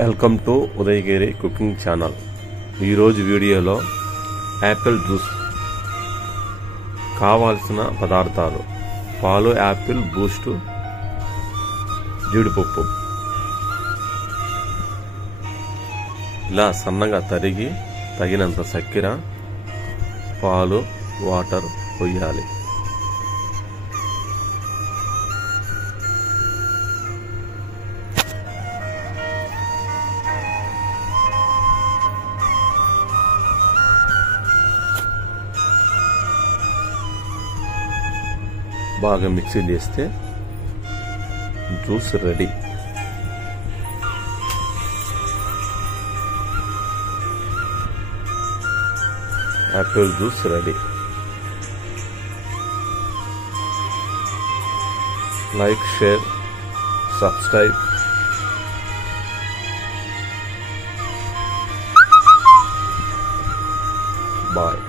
Welcome to Udayagiri cooking channel. ఈరోజు వీడియోలో Apple juice కావాల్సిన పదార్థాలు: పాలు, యాపిల్, బూస్ట్, జీడిపప్పు ఇలా సన్నగా తరిగి తగినంత చక్కెర, పాలు, వాటర్ పోయాలి. బాగా మిక్సీ చేస్తే juice ready. Apple juice ready. Like, share, subscribe. Bye.